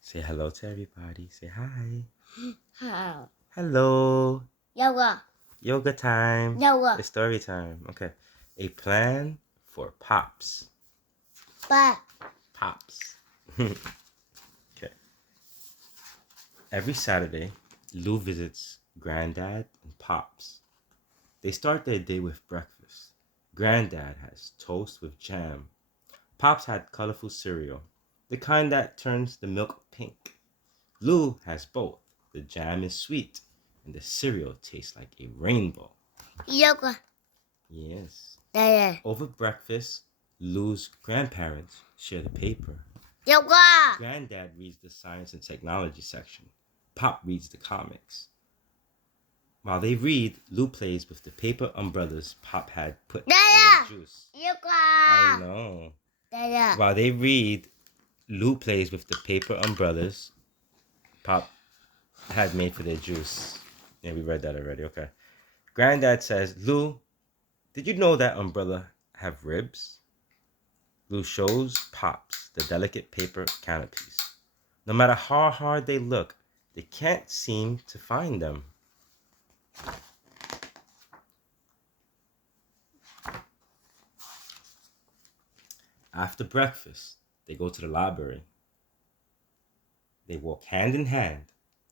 Say hello to everybody. Say hi. How? Hello. Yoga. Yoga time. Yoga. It's story time. Okay. A plan for Pops. But Pops. Okay. Every Saturday, Lou visits Granddad and Pops. They start their day with breakfast. Granddad has toast with jam. Pops had colorful cereal, the kind that turns the milk pink. Lou has both. The jam is sweet, and the cereal tastes like a rainbow. yoga. Yes. Yeah. Over breakfast, Lou's grandparents share the paper. Yoga. Granddad reads the science and technology section. Pop reads the comics. While they read, Lou plays with the paper umbrellas Pop had put in their juice. Yoga. I know. Yeah. While they read, Lou plays with the paper umbrellas Pop had made for their juice. Yeah, we read that already. Okay. Granddad says, Lou, did you know that umbrella have ribs? Lou shows Pops the delicate paper canopies. No matter how hard they look, they can't seem to find them. After breakfast, they go to the library. They walk hand in hand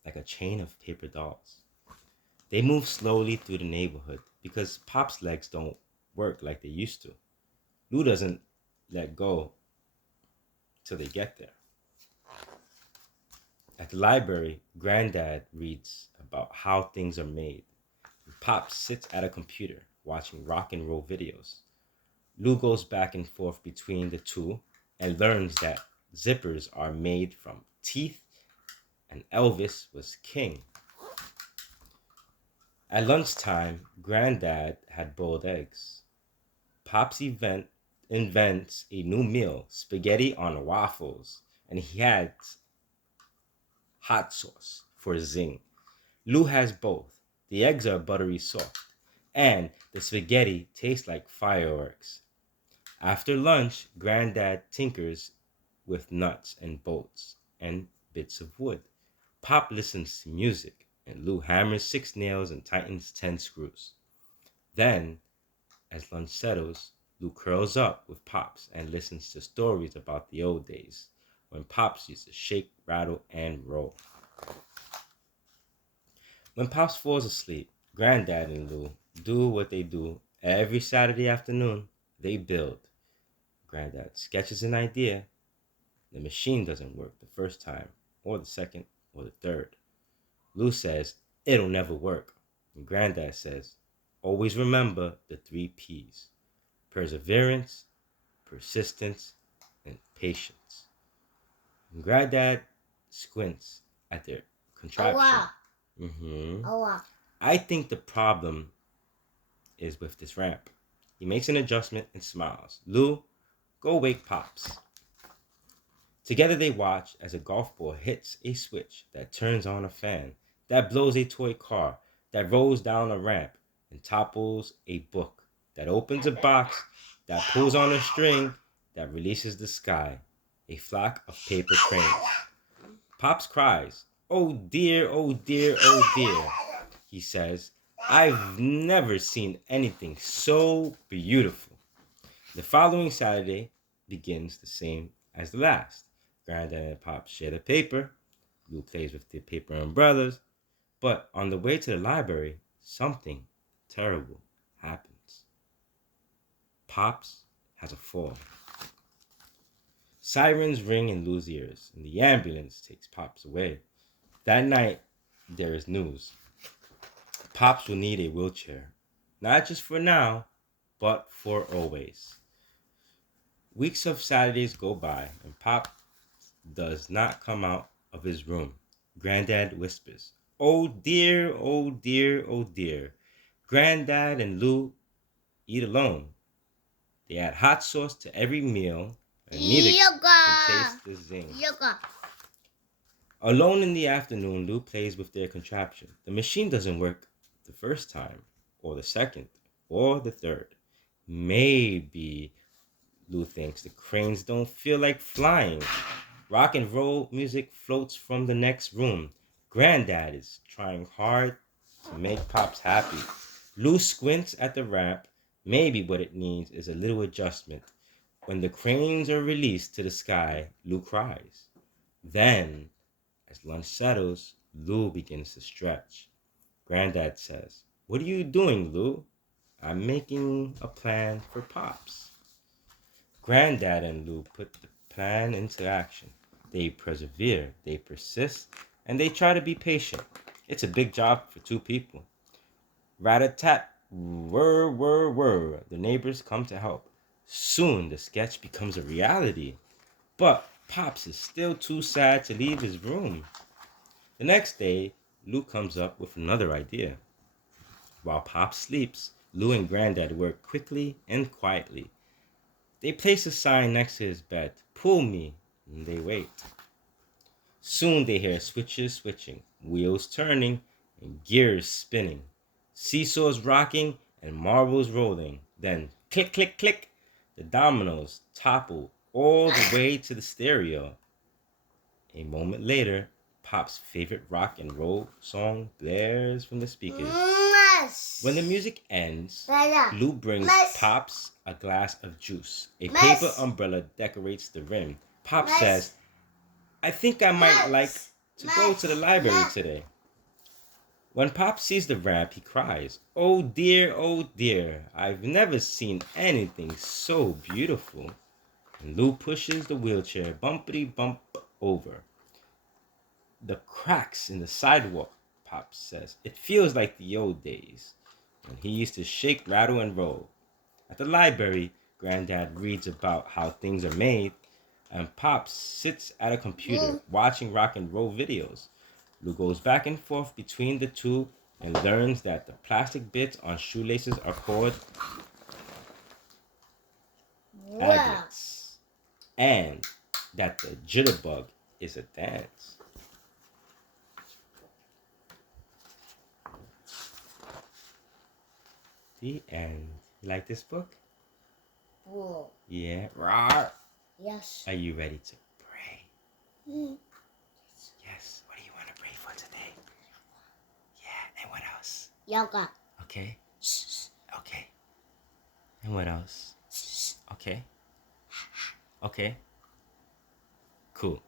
like a chain of paper dolls. They move slowly through the neighborhood because Pop's legs don't work like they used to. Lou doesn't let go till they get there. At the library, Granddad reads about how things are made. Pop sits at a computer watching rock and roll videos. Lou goes back and forth between the two and learns that zippers are made from teeth and Elvis was king. At lunchtime, Granddad had boiled eggs. Pops invents a new meal, spaghetti on waffles, and he adds hot sauce for zing. Lou has both. The eggs are buttery soft, and the spaghetti tastes like fireworks. After lunch, Granddad tinkers with nuts and bolts and bits of wood. Pop listens to music, and Lou hammers 6 nails and tightens 10 screws. Then, as lunch settles, Lou curls up with Pops and listens to stories about the old days when Pops used to shake, rattle, and roll. When Pops falls asleep, Granddad and Lou do what they do every Saturday afternoon. They build. Granddad sketches an idea. The machine doesn't work the first time, or the second, or the third. Lou says, it'll never work. And Granddad says, always remember the 3 P's: perseverance, persistence, and patience. And Granddad squints at their contraption. Oh wow. I think the problem is with this ramp. He makes an adjustment and smiles. Lou, go wake Pops. Together they watch as a golf ball hits a switch that turns on a fan, that blows a toy car, that rolls down a ramp and topples a book, that opens a box, that pulls on a string, that releases the sky, a flock of paper cranes. Pops cries, oh dear, oh dear, oh dear. He says, I've never seen anything so beautiful. The following Saturday begins the same as the last. Granddad and Pop share the paper. Lou plays with the paper umbrellas. But on the way to the library, something terrible happens. Pops has a fall. Sirens ring in Lou's ears, and the ambulance takes Pops away. That night, there is news. Pops will need a wheelchair, not just for now, but for always. Weeks of Saturdays go by, and Pop does not come out of his room. Granddad whispers, oh dear, oh dear, oh dear. Granddad and Lou eat alone. They add hot sauce to every meal, and neither can taste the zing. Yoga. Alone in the afternoon, Lou plays with their contraption. The machine doesn't work the first time, or the second, or the third. Maybe, Lou thinks, the cranes don't feel like flying. Rock and roll music floats from the next room. Granddad is trying hard to make Pops happy. Lou squints at the ramp. Maybe what it needs is a little adjustment. When the cranes are released to the sky, Lou cries. Then, as lunch settles, Lou begins to stretch. Granddad says, "What are you doing, Lou?" "I'm making a plan for Pops." Granddad and Lou put the plan into action. They persevere, they persist, and they try to be patient. It's a big job for two people. Rat-a-tat, whir, whir, whir. The neighbors come to help. Soon the sketch becomes a reality. But Pops is still too sad to leave his room. The next day, Lou comes up with another idea. While Pop sleeps, Lou and Granddad work quickly and quietly. They place a sign next to his bed. "Pull me," and they wait. Soon they hear switches switching, wheels turning, and gears spinning, seesaws rocking, and marbles rolling. Then click, click, click, the dominoes topple all the way to the stereo. A moment later, Pop's favorite rock and roll song blares from the speakers. When the music ends, Lou brings Pops a glass of juice. A paper umbrella decorates the rim. Pop says, "I think I might like to go to the library today." When Pop sees the ramp, he cries, oh dear, I've never seen anything so beautiful." And Lou pushes the wheelchair bumpity bump over. "The cracks in the sidewalk," Pop says. "It feels like the old days when he used to shake, rattle, and roll." At the library, Granddad reads about how things are made, and Pop sits at a computer watching rock and roll videos. Lou goes back and forth between the two and learns that the plastic bits on shoelaces are called agates, and that the jitterbug is a dance. The end. You like this book? Whoa. Yeah. Rawr. Yes. Are you ready to pray? Yes. What do you want to pray for today? Yeah. And what else? Yoga. Okay. Okay. And what else? Okay. Okay. Cool.